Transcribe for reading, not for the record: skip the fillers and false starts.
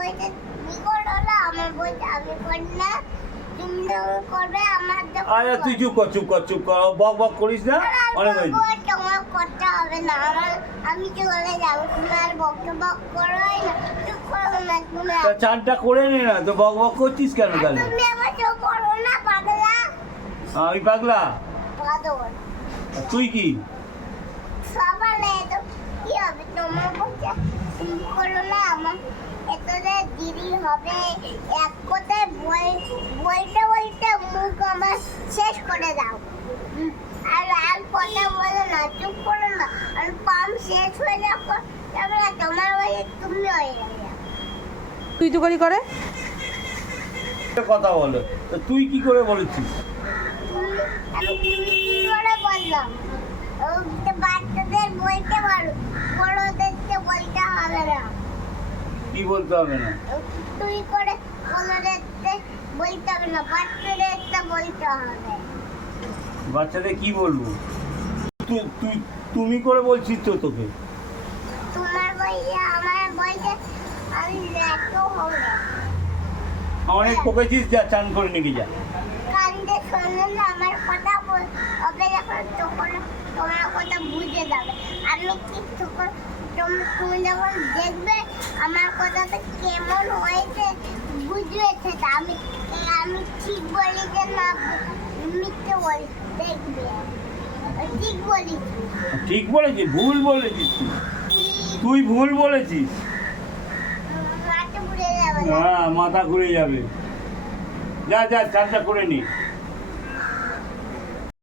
বইতে তুমি করো না, আমার বইতে আমি করি না, তুমি যখন করবে আমার যখন আরে তুই চুপ কর বক বক করিস না, অনেক হয়েছে। তোমার করতে হবে না, আমি চলে যাবো, তুমি আর বক করোই না, চুপ করো না তুমি। তা চানটা করে নে না, তো বক বক করছিস কেন তাহলে? তুমি আমার চোখ করো না পাগলা। আমি পাগলা? পাগল তুই কি? সকালে তো কি হবে তোমার বলছে তুমি করো না, আমার এতদের দেরি হবে। এক কথায় বইতে বলতে মুখ আমার শেষ করে দাও। আর কথা বলো না, চুপ করো না, আর পাম্প শেষ হয়ে যাবো তারপরে তোমার হয়ে তুমি হয়ে যাবে। তুই তো করে কথা বলো, তো তুই কি করে বলেছিস? আমি তুমি কি করে বললাম? ও তো বাচ্চাদের বলতে পারো, বড়দেরকে বলতে হবে না। কি বলতে হবে না? তুই করে বড়দেরকে বলতে হবে না, বাচ্চাদেরকে বলতে হবে। বাচ্চাদের কি বলবো? তুই তুমি করে বলছিস তো তোকে। তোমার বইয়ে আমার বইতে আমি লেখো হবে। অনেক বকেছিস, যা চান করে নিবি যা। কান্দে শোনো না আমার কথা, হবে যখন তখন তোমার কথা বুঝে যাবে। আমি ঠিক তখন তুমি যখন দেখবে আমার কথাটা কেমন হয়েছে বুঝবে সেটা। আমি ঠিক বলি যে না মিথ্যে বলি, দেখবে ঠিক বলি। ঠিক বলেছিস? ভুল বলেছিস তুই ভুল বলেছিস। মাঠে ঘুরে যাবে না। হ্যাঁ, মাথা ঘুরে যাবে। যা চানটা করে নি।